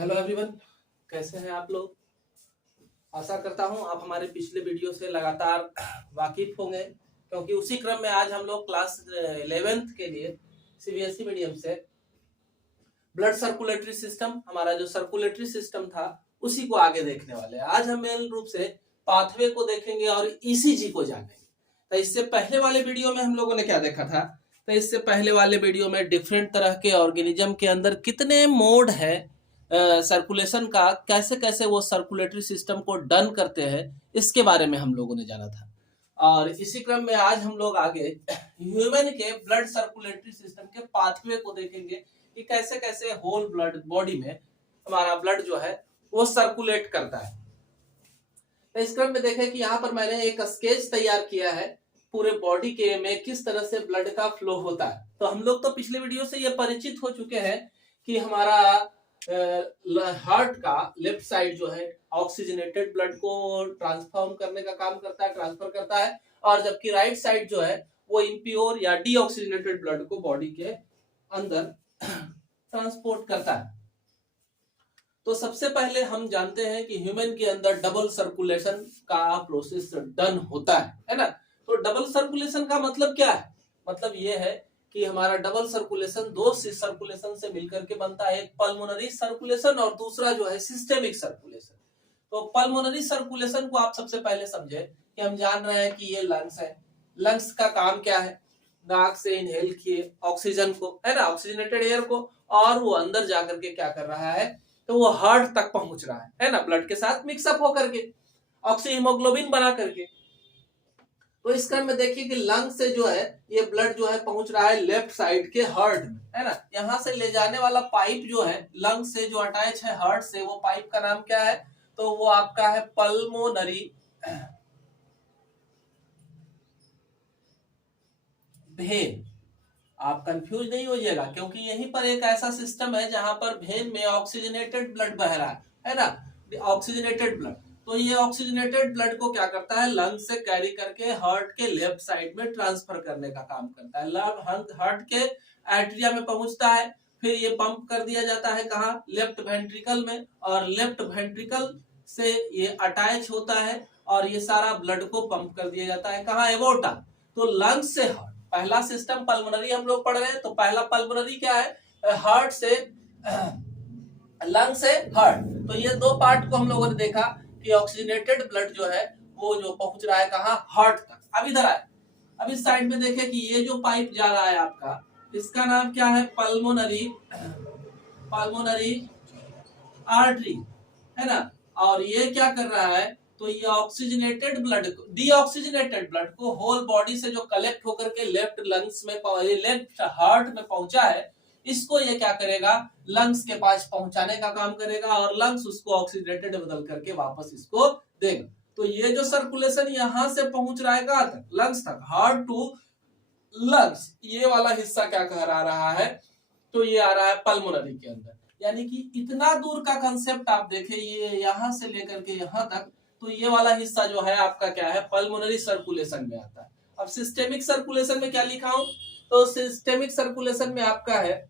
Hello everyone, कैसे हैं आप लोग। आशा करता हूं आप हमारे पिछले वीडियो से लगातार वाकिफ होंगे, क्योंकि उसी क्रम में आज हम लोग क्लास 11th के लिए सीबीएसई मीडियम से ब्लड सर्कुलेटरी सिस्टम, हमारा जो सर्कुलेटरी सिस्टम था उसी को आगे देखने वाले हैं। आज हम मेन रूप से पाथवे को देखेंगे और ईसीजी को जानेंगे। तो इससे पहले वाले वीडियो में हम लोगों ने क्या देखा था, तो इससे पहले वाले वीडियो में डिफरेंट तरह के ऑर्गेनिज्म के अंदर कितने मोड है सर्कुलेशन का, कैसे कैसे वो सर्कुलेटरी सिस्टम को डन करते हैं, इसके बारे में हम लोगों ने जाना था। और इसी क्रम में आज हम लोग आगे ह्यूमन के ब्लड सर्कुलेटरी सिस्टम के पाथवे को देखेंगे कि कैसे कैसे होल ब्लड बॉडी में हमारा ब्लड जो है वो सर्कुलेट करता है। तो इस क्रम में देखें कि यहाँ पर मैंने एक स्केच तैयार किया है पूरे बॉडी के में किस तरह से ब्लड का फ्लो होता है। तो हम लोग तो पिछले वीडियो से ये परिचित हो चुके हैं कि हमारा हार्ट का लेफ्ट साइड जो है ऑक्सीजनेटेड ब्लड को ट्रांसफॉर्म करने का काम करता है, ट्रांसफर करता है, और जबकि राइट साइड जो है वो इम्प्योर या डीऑक्सीजनेटेड ब्लड को बॉडी के अंदर ट्रांसपोर्ट करता है। तो सबसे पहले हम जानते हैं कि ह्यूमन के अंदर डबल सर्कुलेशन का प्रोसेस डन होता है ना। तो डबल सर्कुलेशन का मतलब क्या है? मतलब ये है कि हमारा डबल सर्कुलेशन दो सर्कुलेशन से मिलकर के बनता है, एक पल्मोनरी सर्कुलेशन और दूसरा जो है सिस्टेमिक सर्कुलेशन। तो पल्मोनरी सर्कुलेशन को आप सबसे पहले समझे कि हम जान रहे हैं कि ये लंग्स है। लंग्स का काम क्या है? नाक से इनहेल किए ऑक्सीजन को, है ना, ऑक्सीजनेटेड एयर को, और वो अंदर जाकर के क्या कर रहा है, तो वो हार्ट तक पहुंच रहा है ना, ब्लड के साथ मिक्सअप होकर के ऑक्सी हीमोग्लोबिन बना करके। तो इस क्रम में देखिए कि लंग से जो है ये ब्लड जो है पहुंच रहा है लेफ्ट साइड के हार्ट में, है ना। यहां से ले जाने वाला पाइप जो है लंग से जो अटैच है हार्ट से, वो पाइप का नाम क्या है? तो वो आपका है पल्मोनरी वेन। आप कंफ्यूज नहीं होइएगा, क्योंकि यहीं पर एक ऐसा सिस्टम है जहां पर वेन में ऑक्सीजनेटेड ब्लड बह रहा है ना, ऑक्सीजनेटेड ब्लड। तो ये ऑक्सीजनेटेड ब्लड को क्या करता है, लंग से कैरी करके हार्ट के लेफ्ट साइड में ट्रांसफर करने का काम करता है। हार्ट के एट्रिया में पहुंचता है, फिर ये पंप कर दिया जाता है कहाँ, लेफ्ट वेंट्रिकल में, और लेफ्ट वेंट्रिकल से ये अटैच होता है और ये सारा ब्लड को पंप कर दिया जाता है कहाँ, एवोर्टा। तो लंग से हार्ट, पहला सिस्टम पल्मोनरी हम लोग पढ़ रहे हैं, तो पहला पल्मोनरी क्या है, हार्ट से लंग से हार्ट। तो ये दो पार्ट को हम लोगों ने देखा कि ऑक्सीजनेटेड ब्लड जो है वो जो पहुंच रहा है कहाँ, हार्ट तक। अब इधर आए, अब इस साइड में देखें कि ये जो पाइप जा रहा है आपका, इसका नाम क्या है, पल्मोनरी आर्टरी, है ना। और ये क्या कर रहा है, तो ये ऑक्सीजनेटेड ब्लड को, डीऑक्सीजनेटेड ब्लड को होल बॉडी से जो कलेक्ट होकर के लेफ्ट लंग्स में, लेफ्ट हार्ट में पहुंचा है, इसको ये क्या करेगा, लंग्स के पास पहुंचाने का काम करेगा, और लंग्स उसको ऑक्सीजनेटेड बदल करके वापस इसको देगा। तो ये जो सर्कुलेशन यहां से पहुंच रहा है कहां तक, लंग्स तक, हार्ट टू लंग्स, ये वाला हिस्सा क्या कह रहा है, तो ये आ रहा है पल्मोनरी के अंदर। यानी कि इतना दूर का कंसेप्ट आप देखें, ये यहां से लेकर के यहां तक, तो ये वाला हिस्सा जो है आपका क्या है, पल्मोनरी सर्कुलेशन में आता है। अब सिस्टेमिक सर्कुलेशन में क्या लिखा हूं, तो सिस्टेमिक सर्कुलेशन में आपका है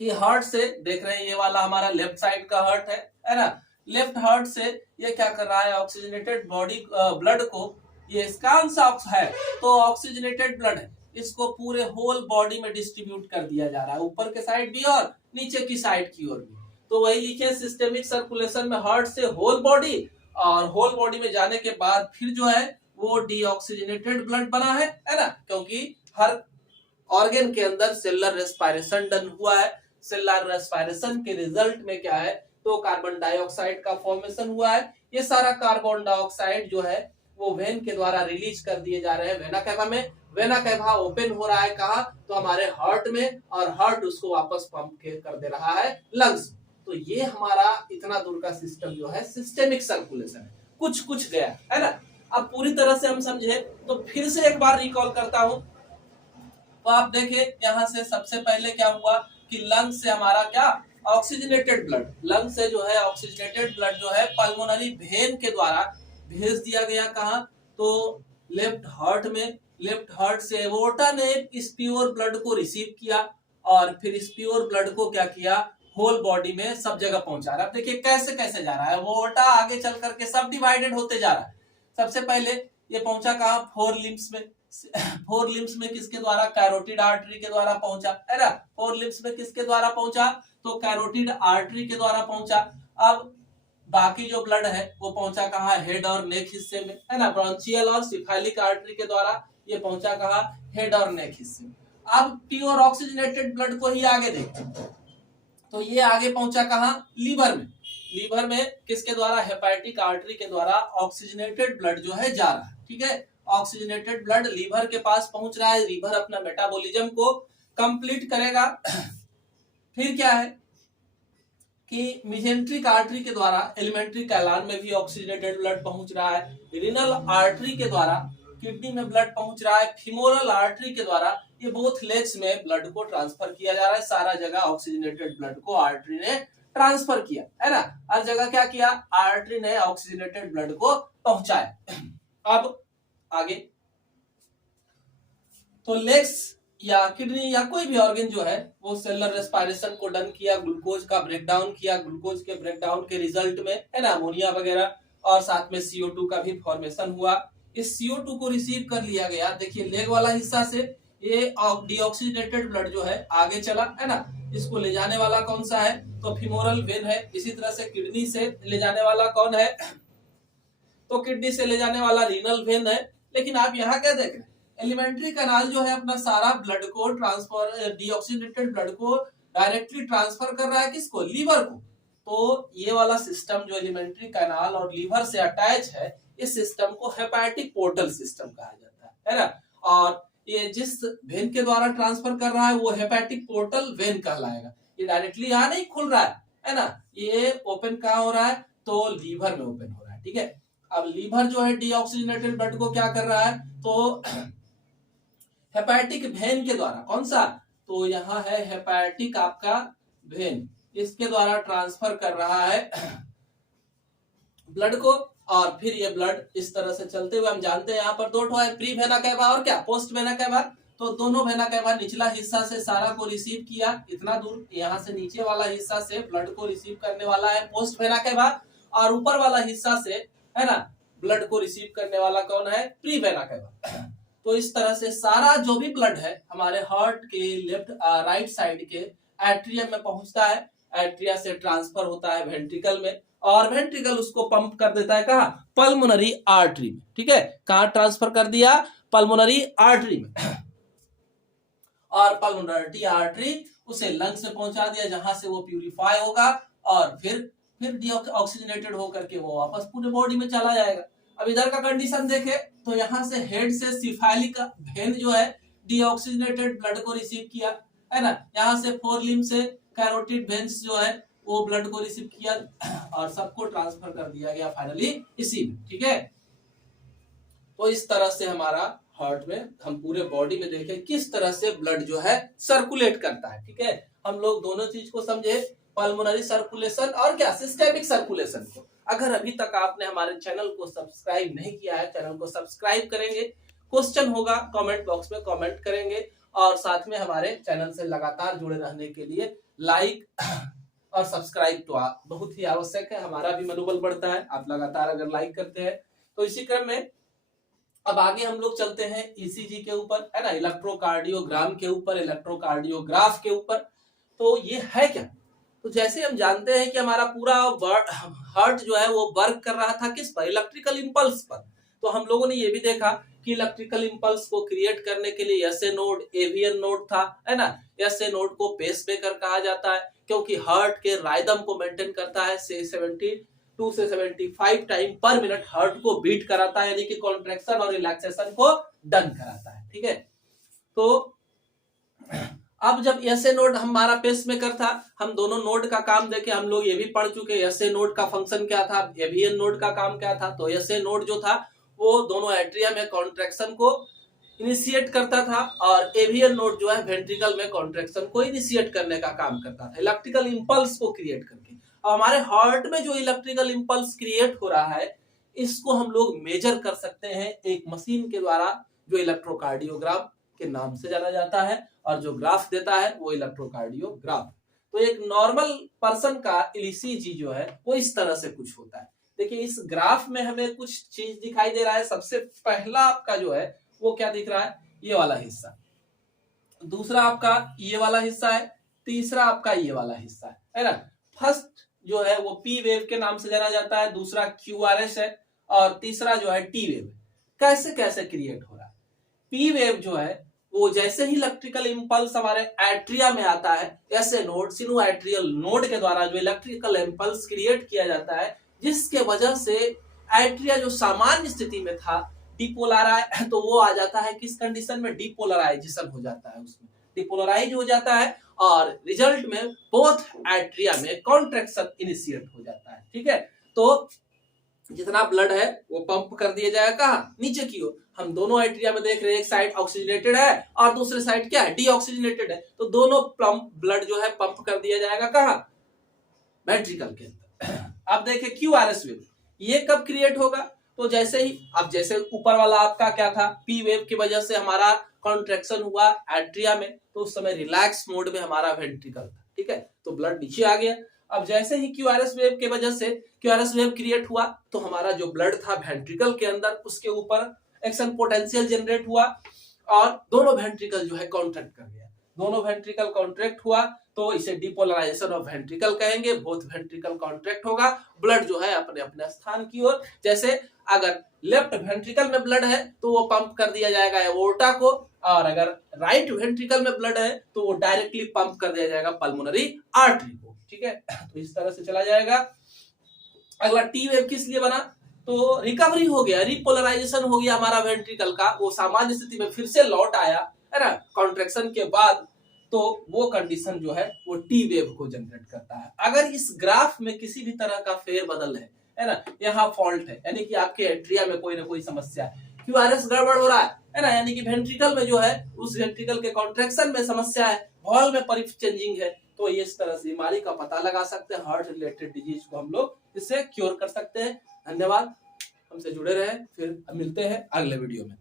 कि हार्ट से, देख रहे हैं ये वाला हमारा लेफ्ट साइड का हार्ट है ना, लेफ्ट हार्ट से ये क्या कर रहा है, ऑक्सीजनेटेड बॉडी ब्लड को, ये इसका अंश है तो ऑक्सीजनेटेड ब्लड है, इसको पूरे होल बॉडी में डिस्ट्रीब्यूट कर दिया जा रहा है, ऊपर के साइड भी और नीचे की साइड की ओर भी। तो वही लिखे सिस्टेमिक सर्कुलेशन में हार्ट से होल बॉडी, और होल बॉडी में जाने के बाद फिर जो है वो डीऑक्सीजनेटेड ब्लड बना है ना, क्योंकि हर ऑर्गन के अंदर सेलुलर रेस्पिरेशन डन हुआ है। सेलुलर रेस्पिरेशन के रिजल्ट में क्या है, तो कार्बन डाइऑक्साइड का फॉर्मेशन हुआ है। ये सारा कार्बन डाइऑक्साइड जो है वो वेन के द्वारा रिलीज कर दिए जा रहे हैं वेना कैवा में। वेना कैवा ओपन हो रहा है कहाँ, तो हमारे हार्ट में, और हार्ट उसको वापस पंप कर दे रहा है लंग्स। तो ये हमारा इतना दूर का सिस्टम जो है सिस्टेमिक सर्कुलेशन है। कुछ कुछ गया है ना। अब पूरी तरह से हम समझे तो फिर से एक बार रिकॉल करता हूं। तो आप देखिए यहां से सबसे पहले क्या हुआ कि लंग से हमारा क्या, ऑक्सीजनेटेड ब्लड, लंग से जो है ऑक्सीजनेटेड ब्लड जो है पल्मोनरी वेन के द्वारा भेज दिया गया कहां, तो लेफ्ट हार्ट में। लेफ्ट हार्ट से एवोर्टा ने इस प्योर ब्लड को रिसीव किया, और फिर इस प्योर ब्लड को क्या किया, होल बॉडी में सब जगह पहुंचा रहा है। अब देखिए कैसे कैसे जा रहा है, वो ओटा आगे चल करके सब डिवाइडेड होते जा रहा है। सबसे पहले ये पहुंचा कहा, फोर लिम्स में। फोर लिम्स में किसके द्वारा, कैरोटिड आर्टरी के द्वारा पहुंचा, है ना। फोर लिम्स में किसके द्वारा पहुंचा, तो कैरोटिड आर्टरी के द्वारा पहुंचा। अब बाकी जो ब्लड है वो पहुंचा कहा, हेड और नेक हिस्से में, है ना। ब्रांचियल और सिफालिक आर्टरी के द्वारा ये पहुंचा कहा, हेड और नेक हिस्से में। अब प्योर ऑक्सीजनेटेड ब्लड को ही आगे देखते हैं, तो ये आगे पहुंचा कहा, लीवर में। लीवर में किसके द्वारा, हेपेटिक आर्टरी के द्वारा ऑक्सीजनेटेड ब्लड जो है जा रहा है, ठीक है। ऑक्सीजनेटेड ब्लड लीवर के पास पहुंच रहा है, लीवर अपना मेटाबॉलिज्म को कंप्लीट करेगा। फिर क्या है कि मेजेंट्रिक आर्टरी के द्वारा एलिमेंट्री कैलान में भी ऑक्सीजनेटेड ब्लड पहुंच रहा है, रीनल आर्टरी के द्वारा किडनी में ब्लड पहुंच रहा है, फीमोरल आर्टरी के द्वारा ये बोथ लेग्स में ब्लड को ट्रांसफर किया जा रहा है। सारा जगह ऑक्सीजनेटेड ब्लड को आर्टरी ने ट्रांसफर किया, है ना। हर जगह क्या किया, आर्टरी ने ऑक्सीजनेटेड ब्लड को पहुंचाया। अब आगे तो लेग्स या किडनी या कोई भी ऑर्गन जो है वो सेलुलर रेस्पिरेशन को डन किया, ग्लूकोज का ब्रेकडाउन किया, ग्लूकोज के ब्रेकडाउन के रिजल्ट में, है ना, अमोनिया वगैरह और साथ में CO2 का भी फॉर्मेशन हुआ। इस CO2 को रिसीव कर लिया गया, देखिए लेग वाला हिस्सा से ये डीऑक्सीजनेटेड ब्लड जो है आगे चला, है ना। इसको ले जाने वाला कौन सा है, तो फीमोरल वेन है। इसी तरह से किडनी से ले जाने वाला कौन है, तो किडनी से ले जाने वाला रीनल वेन है। लेकिन आप यहाँ क्या देख रहे हैं, एलिमेंट्री कैनाल जो है अपना सारा ब्लड को ट्रांसफर, डीऑक्सीजनेटेड ब्लड को डायरेक्टली ट्रांसफर कर रहा है, किसको, लीवर को। तो ये वाला सिस्टम जो एलिमेंट्री कैनाल और लीवर से अटैच है, इस सिस्टम को हेपेटिक पोर्टल सिस्टम कहा जाता है ना। और ये जिस वेन के द्वारा ट्रांसफर कर रहा है वो हेपेटिक पोर्टल वेन कहलाएगा। ये डायरेक्टली यहाँ नहीं खुल रहा है ना, ये ओपन कहाँ हो रहा है, तो लीवर में ओपन हो रहा है, ठीक है। अब लीवर जो है डीऑक्सीजनेटेड ब्लड को क्या कर रहा है, तो हेपेटिक वेन के द्वारा, कौन सा, तो यहाँ है हेपेटिक आपका वेन, इसके द्वारा ट्रांसफर कर रहा है ब्लड को। और फिर ये ब्लड इस तरह से चलते हुए, हम जानते हैं यहाँ पर दो ठो है, प्री वेना कैवा और क्या, पोस्ट वेना कैवा। तो दोनों वेना कैवा निचला हिस्सा से सारा को रिसीव किया, इतना दूर यहाँ से नीचे वाला हिस्सा से ब्लड को रिसीव करने वाला है पोस्ट वेना कैवा, और ऊपर वाला हिस्सा से, है ना, ब्लड को रिसीव करने वाला कौन है, प्री वेना कैवा। तो इस तरह से सारा जो भी ब्लड है हमारे हार्ट के लेफ्ट राइट साइड के एट्रियम में पहुंचता है, एट्रिया से ट्रांसफर होता है वेंट्रिकल में, और वेंट्रिकल उसको पंप कर देता है कहाँ, पल्मोनरी आर्टरी में, ठीक है। कहाँ ट्रांसफर कर दिया, पल्मोनरी आर्टरी में, और पल्मोनरी आर्टरी उसे लंग्स में पहुंचा दिया, जहां से वो प्यूरिफाई होगा और फिर ऑक्सीजनेटेड होकर के वो वापस पूरे बॉडी में चला जाएगा। अब इधर का कंडीशन देखे तो यहाँ से हेड से सिफालिक वेन जो है डीऑक्सीजनेटेड ब्लड को रिसीव किया, है ना। यहाँ से फोर लिम्ब से कैरोटिड वेन्स जो है वो ब्लड को रिसीव किया और सबको ट्रांसफर कर दिया गया फाइनली इसी में, ठीक है। तो इस तरह से हमारा हार्ट में, हम पूरे बॉडी में देखें किस तरह से ब्लड जो है सर्कुलेट करता है, ठीक है। हम लोग दोनों चीज को समझे, पल्मोनरी सर्कुलेशन और क्या, सिस्टेमिक सर्कुलेशन को। अगर अभी तक आपने हमारे चैनल को सब्सक्राइब नहीं किया है, चैनल को सब्सक्राइब करेंगे, क्वेश्चन होगा कमेंट बॉक्स में कमेंट करेंगे, और साथ में हमारे चैनल से लगातार जुड़े रहने के लिए लाइक और सब्सक्राइब तो बहुत ही आवश्यक है, हमारा भी मनोबल बढ़ता है आप लगातार अगर लाइक करते हैं। तो इसी क्रम में अब आगे हम लोग चलते हैं ECG के ऊपर, है ना, इलेक्ट्रोकार्डियोग्राम के ऊपर, इलेक्ट्रोकार्डियोग्राफ के ऊपर। तो ये है क्या, तो जैसे हम जानते हैं कि हमारा पूरा हार्ट जो है वो वर्क कर रहा था किस पर, इलेक्ट्रिकल इंपल्स पर। तो हम लोगों ने ये भी देखा कि इलेक्ट्रिकल इंपल्स को क्रिएट करने के लिए SA नोड, AVN नोड था, है ना। SA नोड को पेसमेकर कहा जाता है क्योंकि हार्ट के राइदम को मेंटेन करता है, 72 से 75 टाइम पर मिनट हार्ट को बीट कराता है, यानी कि कॉन्ट्रैक्शन और रिलैक्सेशन को डन कराता है, ठीक है। तो अब जब SA नोड हमारा पेसमेकर था, हम दोनों नोड का काम देखे, हम लोग ये भी पढ़ चुके SA नोड का फंक्शन क्या था, AVN नोड का काम क्या था। तो SA नोड जो था वो दोनों एट्रिया में कॉन्ट्रैक्शन को इनिशिएट करता था, और AVN नोड जो है वेंट्रिकल में कॉन्ट्रैक्शन को इनिशिएट करने का काम करता था, इलेक्ट्रिकल इंपल्स को क्रिएट करके। और हमारे हार्ट में जो इलेक्ट्रिकल इंपल्स क्रिएट हो रहा है इसको हम लोग मेजर कर सकते हैं एक मशीन के द्वारा, जो इलेक्ट्रोकार्डियोग्राम के नाम से जाना जाता है, और जो ग्राफ देता है वो इलेक्ट्रोकार्डियोग्राफ। तो एक नॉर्मल पर्सन का ईसीजी जो है वो इस तरह से कुछ होता है। देखिए इस ग्राफ में हमें कुछ चीज दिखाई दे रहा है। सबसे पहला आपका जो है वो क्या दिख रहा है, ये वाला हिस्सा, दूसरा आपका ये वाला हिस्सा है, तीसरा आपका ये वाला हिस्सा है ना। फर्स्ट जो है वो पी वेव के नाम से जाना जाता है, दूसरा क्यूआरएस है और तीसरा जो है टी वेव। कैसे कैसे क्रिएट हो रहा है पी वेव जो है वो जैसे ही इलेक्ट्रिकल इंपल्स हमारे एट्रिया में आता है, ऐसे नोड सिनुएट्रियल नोड के द्वारा जो इलेक्ट्रिकल इंपल्स क्रिएट किया जाता है, जिसके वजह से एट्रिया जो सामान्य स्थिति में था डिपोलराइज, तो वो आ जाता है किस कंडीशन में, डिपोलराइजेशन हो जाता है, उसमें डिपोलराइज हो जाता है और रिजल्ट में बोथ एट्रिया में कॉन्ट्रैक्शन इनिशिएट हो जाता है। ठीक है, तो जितना ब्लड है वो पंप कर दिया जाएगा कहाँ, नीचे की ओर। हम दोनों एट्रिया में देख रहे हैं, एक साइड ऑक्सीजनेटेड है और दूसरे साइड क्या है, डीऑक्सीजनेटेड है, तो दोनों ब्लड जो है पंप कर दिया जाएगा कहाँ, वेंट्रिकल के अंदर। अब देखिए क्यूआरएस वेव ये कब क्रिएट होगा, तो जैसे ही अब जैसे ऊपर वाला आपका क्या था, पी वेव की वजह से हमारा कॉन्ट्रैक्शन हुआ एट्रिया में, तो उस समय रिलैक्स मोड में हमारा वेंट्रिकल था। ठीक है, तो ब्लड नीचे आ गया। अब जैसे ही क्यूआरएस वेव के वजह से क्यूआरएस वेव क्रिएट हुआ, तो हमारा जो ब्लड था वेंट्रिकल के अंदर, उसके ऊपर एक्शन पोटेंशियल जनरेट हुआ और दोनों वेंट्रिकल जो है कॉन्ट्रैक्ट कर गया। दोनों वेंट्रिकल कॉन्ट्रैक्ट हुआ तो इसे डिपोलराइजेशन ऑफ वेंट्रिकल कहेंगे। बोथ वेंट्रिकल कॉन्ट्रैक्ट होगा, ब्लड जो है अपने अपने स्थान की ओर। जैसे अगर लेफ्ट वेंट्रिकल में ब्लड है तो वो पंप कर दिया जाएगा एओर्टा को, और अगर राइट वेंट्रिकल में ब्लड है तो वो डायरेक्टली पंप कर दिया जाएगा पल्मोनरी आर्टरी को। ठीक है, तो इस तरह से चला जाएगा। अगला टी वेव किस लिए बना, तो रिकवरी हो गया, रिपोलराइजेशन हो गया हमारा वेंट्रिकल का, वो सामान्य स्थिति में फिर से लौट आया है ना कॉन्ट्रैक्शन के बाद, तो वो कंडीशन जो है वो टी वेव को जनरेट करता है। अगर इस ग्राफ में किसी भी तरह का फेरबदल है ना, यहाँ फॉल्ट है, यानी कि आपके एट्रिया में कोई ना कोई समस्या है, क्यूआरएस गड़बड़ हो रहा है ना, यानी कि वेंट्रिकल में जो है उस वेंट्रिकल के कॉन्ट्रैक्शन में समस्या है, वॉल में परिफ चेंजिंग है, तो इस तरह से बीमारी का पता लगा सकते हैं। हार्ट रिलेटेड डिजीज को हम लोग इससे क्योर कर सकते हैं। धन्यवाद, हमसे जुड़े रहे, फिर मिलते हैं अगले वीडियो में।